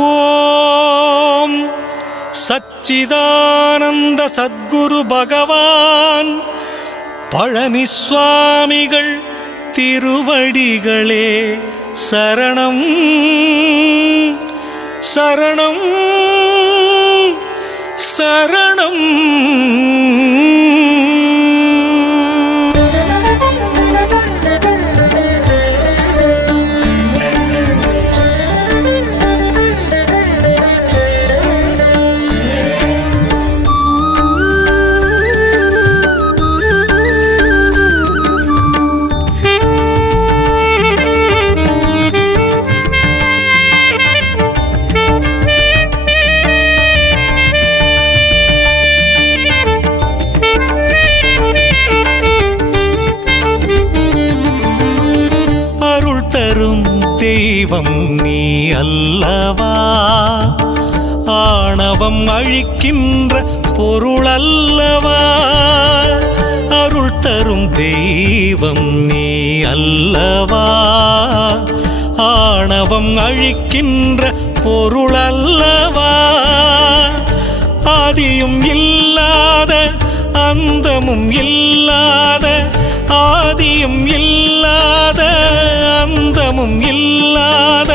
ஓம் சச்சிதானந்த சத்குரு பகவான் பழனி சுவாமிகள் திருவடிகளே சரணம் சரணம் சரணம். தெய்வம் நீ அல்லவா, ஆணவம் அழிக்கின்ற பொருள் அல்லவா. அருள் தரும் தெய்வம் நீ அல்லவா, ஆணவம் அழிக்கின்ற பொருள் அல்லவா. ஆதியும் இல்லாத அந்தமும் இல்லாத, ஆதியும் இல்லாத அந்தமும் இல்லாத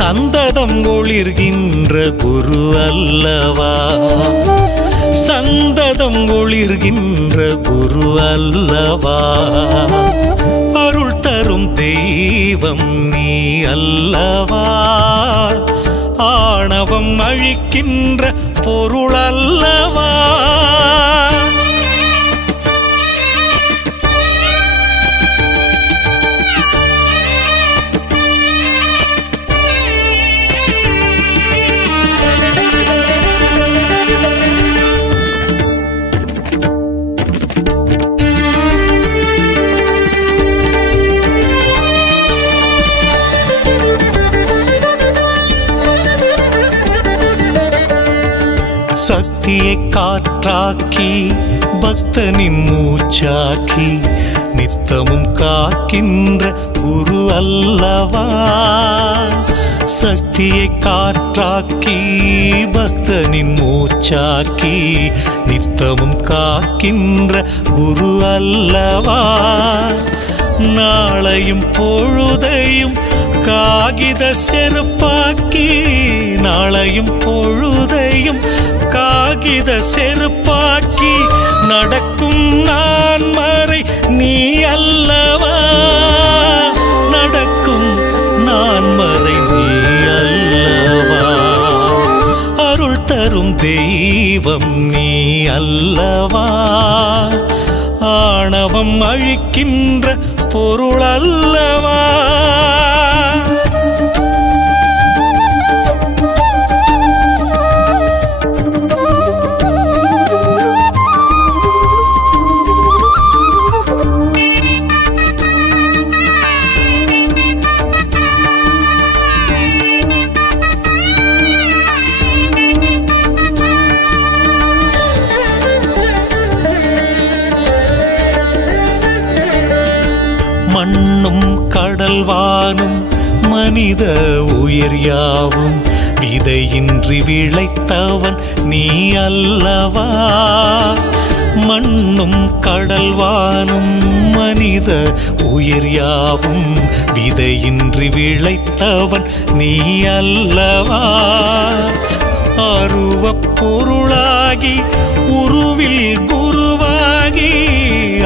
சந்ததம் ஒளிர்கின்ற குரு அல்லவா, சந்ததம் ஒளிர்கின்ற குரு அல்லவா. அருள் தரும் தெய்வம் நீ அல்லவா, ஆணவம் அழிக்கின்ற பொருள் அல்லவா. சக்தியை காற்றாக்கி பக்தனின் மூச்சாக்கி நித்தமும் காக்கின்ற குரு அல்லவா. சக்தியை காற்றாக்கி பக்தனின் மூச்சாக்கி நித்தமும் காக்கின்ற குரு அல்லவா. நாளையும் பொழுதையும் காகித செருப்பாக்கி, நாளையும் பொழுதையும் காகித செருப்பாக்கி நடக்கும் நான் மறை நீ அல்லவா, நடக்கும் நான் மறை நீ அல்லவா. அருள் தரும் தெய்வம் நீ அல்லவா, ஆணவம் அழிக்கின்ற பொருள் அல்லவா. மண்ணும் கடல்வானும் மனித உயிர் யாவும் விதையின்றி விளைத்தவன் நீ அல்லவா. மண்ணும் கடல்வானும் மனித உயிர் யாவும் விதையின்றி விளைத்தவன் நீ அல்லவா. அருவப் பொருளாகி உருவில் குருவாகி,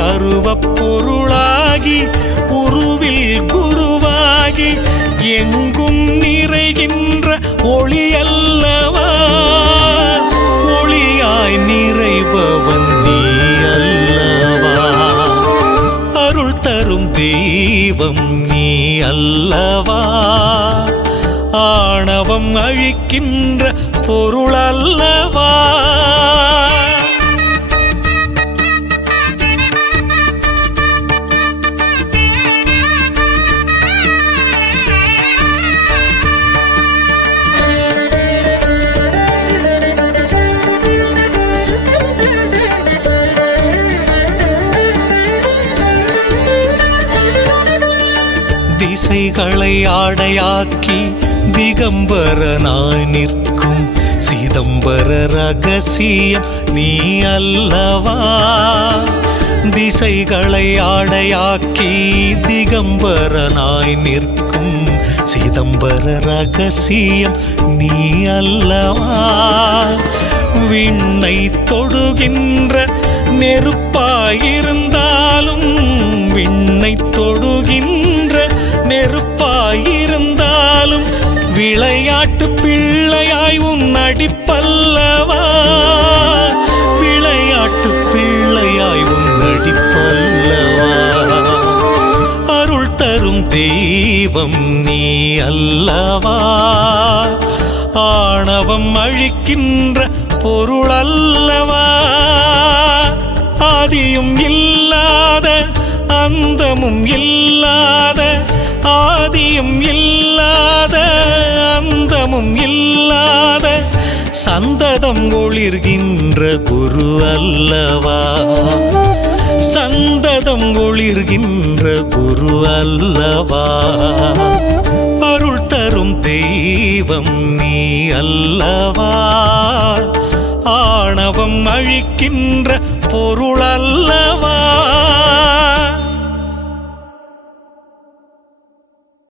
அருவப் பொருளாகி உருவில் குருவாகி எங்கும் நிறைகின்ற ஒளி அல்லவா. ஒளியாய் நிறைபவன் நீ அல்லவா. அருள் தரும் தெய்வம் நீ அல்லவா, ஆணவம் அழிக்கின்ற பொருள் அல்லவா. திசைகளை ஆடையாக்கி திகம்பரனாய் நிற்கும் சிதம்பர ரகசியம் நீ அல்லவா. திசைகளை ஆடையாக்கி திகம்பரனாய் நிற்கும் சிதம்பர ரகசியம் நீ அல்லவா. விண்ணை தொடுகின்ற நெருப்பாயிருந்தாலும் விண்ணை தொடுகின்ற நெருப்பாயிருந்தாலும் விளையாட்டு பிள்ளையாய் உன் நடிப்பல்லவா. விளையாட்டு பிள்ளையாய் உன் நடிப்பல்லவா. அருள் தரும் தெய்வம் நீ அல்லவா. ஆணவம் அழிக்கின்ற பொருள் அல்லவா. ஆதியும் இல்லாத அந்தமும் இல்லாத ஆதியும் இல்லாத அந்தமும் இல்லாத சந்ததம் ஒளிர்கின்ற குரு அல்லவா. சந்ததம் ஒளிர்கின்ற குரு அல்லவா. அருள் தரும் தெய்வம் நீ அல்லவா. ஆணவம் அழிக்கின்ற பொருள் அல்லவா.